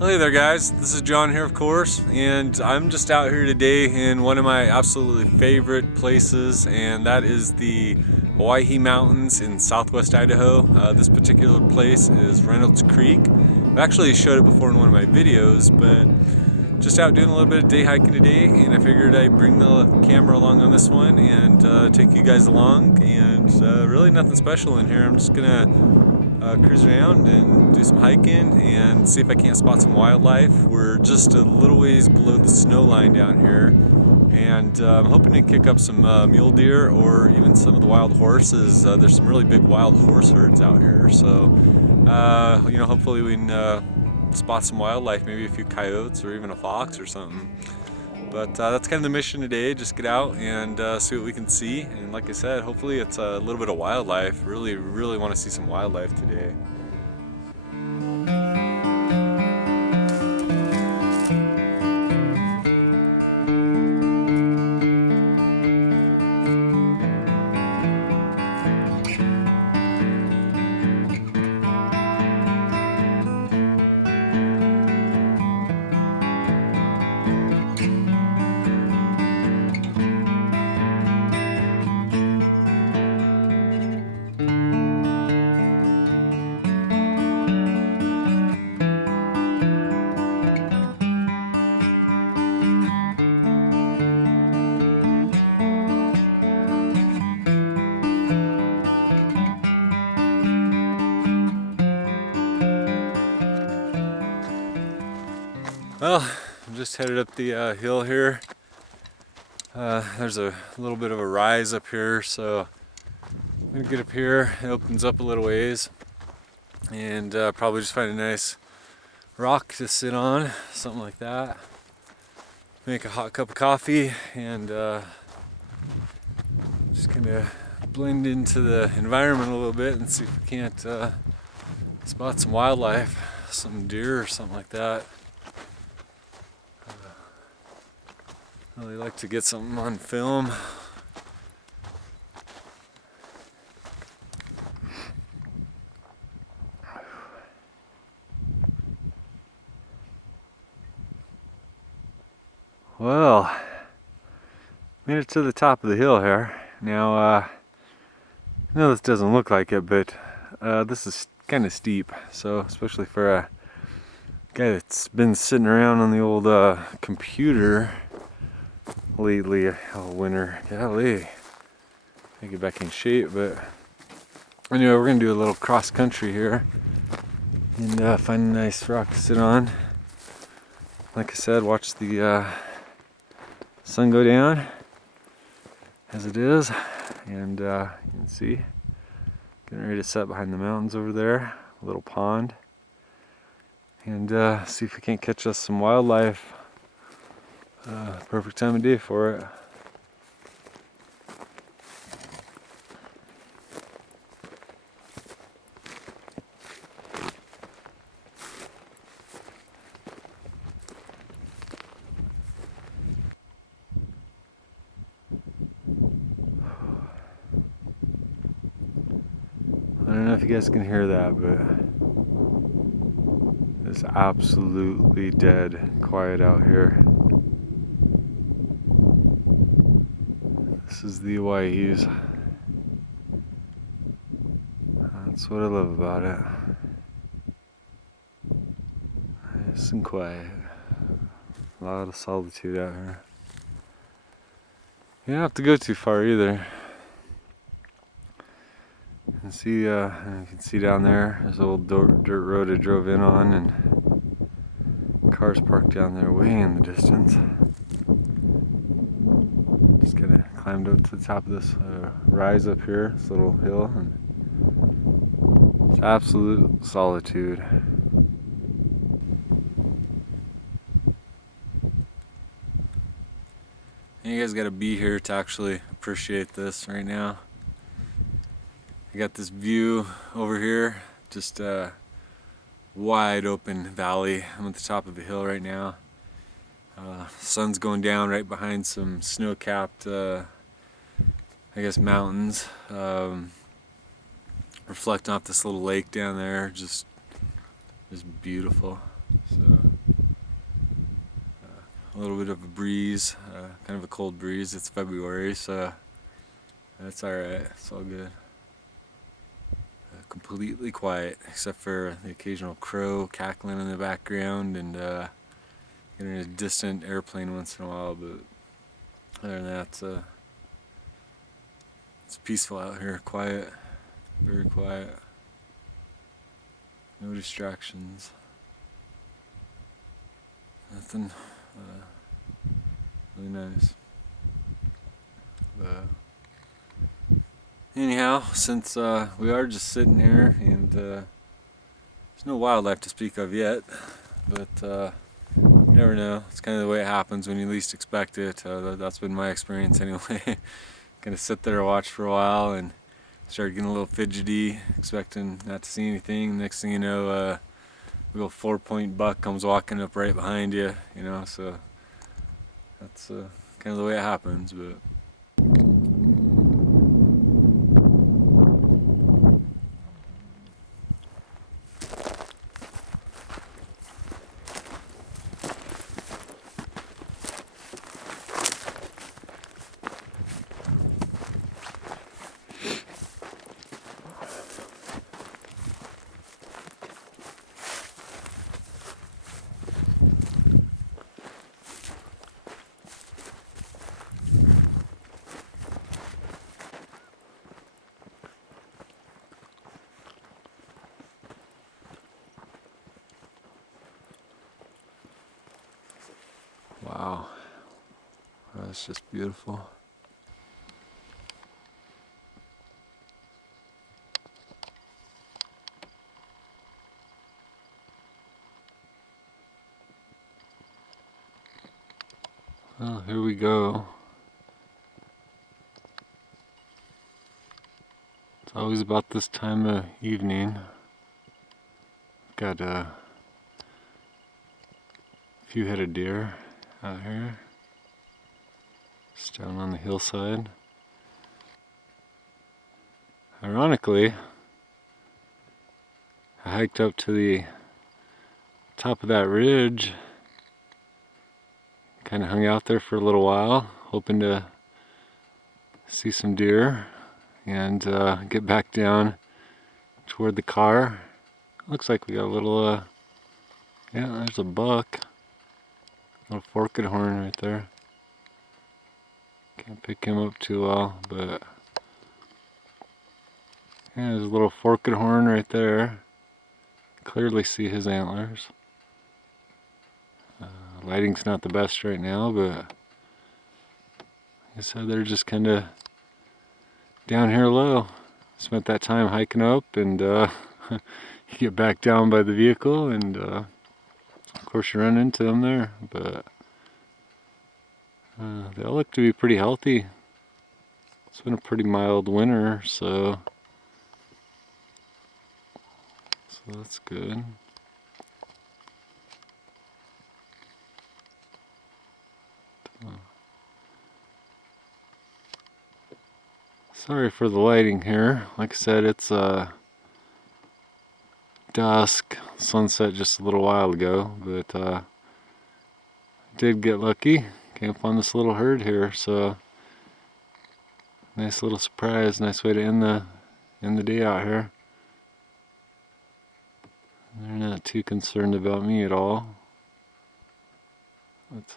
Hey there guys, this is John here of course, and I'm just out here today in one of my absolutely favorite places, and that is the Hawaii Mountains in Southwest Idaho. This particular place is Reynolds Creek. I've actually showed it before in one of my videos, but just out doing a little bit of day hiking today, and I figured I'd bring the camera along on this one and take you guys along. And really nothing special in here. I'm just gonna cruise around and do some hiking and see if I can't spot some wildlife. We're just a little ways below the snow line down here, and I'm hoping to kick up some mule deer or even some of the wild horses. There's some really big wild horse herds out here, so hopefully we can spot some wildlife, maybe a few coyotes or even a fox or something. But that's kind of the mission today, just get out and see what we can see. And like I said, hopefully it's a little bit of wildlife. Really want to see some wildlife today. Well, I'm just headed up the hill here. There's a little bit of a rise up here, so I'm gonna get up here. It opens up a little ways, and probably just find a nice rock to sit on, something like that. Make a hot cup of coffee and just kind of blend into the environment a little bit and see if we can't spot some wildlife, some deer or something like that. Really like to get something on film. Well, made it to the top of the hill here. Now, I know this doesn't look like it, but this is kind of steep. So, especially for a guy that's been sitting around on the old computer lately, all winter, golly, I get back in shape. But anyway, we're gonna do a little cross country here and find a nice rock to sit on. Like I said, watch the sun go down as it is, and you can see getting ready to set behind the mountains over there, a little pond, and see if we can't catch us some wildlife. Perfect time of day for it. I don't know if you guys can hear that, but it's absolutely dead quiet out here. This is the Hawaii's. That's what I love about it. Nice and quiet. A lot of solitude out here. You don't have to go too far either. You can see down there, there's an old dirt road I drove in on, and cars parked down there way in the distance. Just kind of climbed up to the top of this rise up here, this little hill, and it's absolute solitude. And you guys got to be here to actually appreciate this right now. I got this view over here, just a wide open valley. I'm at the top of a hill right now. Sun's going down right behind some snow-capped, mountains. Reflecting off this little lake down there, just beautiful. So a little bit of a breeze, kind of a cold breeze. It's February, so that's alright. It's all good. Completely quiet, except for the occasional crow cackling in the background and getting a distant airplane once in a while. But other than that, it's peaceful out here. Quiet, very quiet. No distractions. Nothing really nice. But anyhow, since we are just sitting here and there's no wildlife to speak of yet, but you never know. It's kind of the way it happens when you least expect it. That's been my experience anyway. Gonna sit there and watch for a while and start getting a little fidgety, expecting not to see anything. Next thing you know, a little 4-point buck comes walking up right behind you, you know, so that's kind of the way it happens. But wow, that's just beautiful. Well, here we go. It's always about this time of evening. Got a few head of deer out here, just down on the hillside. Ironically, I hiked up to the top of that ridge, kind of hung out there for a little while, hoping to see some deer and get back down toward the car. Looks like we got a little, yeah, there's a buck. Little forked horn right there. Can't pick him up too well, but yeah, there's a little forked horn right there. Clearly see his antlers. Lighting's not the best right now, but like I said, they're just kind of down here low. Spent that time hiking up, and you get back down by the vehicle, and of course you run into them there. But they all look to be pretty healthy. It's been a pretty mild winter, so that's good. Sorry for the lighting here. Like I said, it's dusk, sunset just a little while ago, but did get lucky. Came upon this little herd here, so nice little surprise. Nice way to end the day out here. They're not too concerned about me at all. Let's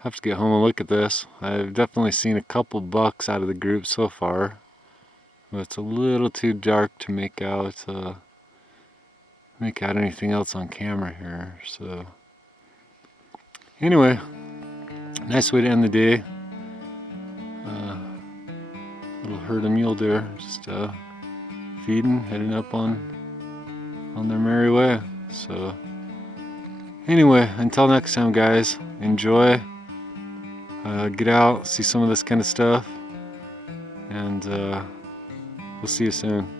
have to get home and look at this. I've definitely seen a couple bucks out of the group so far, but it's a little too dark to make out anything else on camera here. So anyway, nice way to end the day. Little herd of mule deer just feeding, heading up on their merry way. So anyway, until next time, guys, enjoy. Get out, see some of this kind of stuff, and we'll see you soon.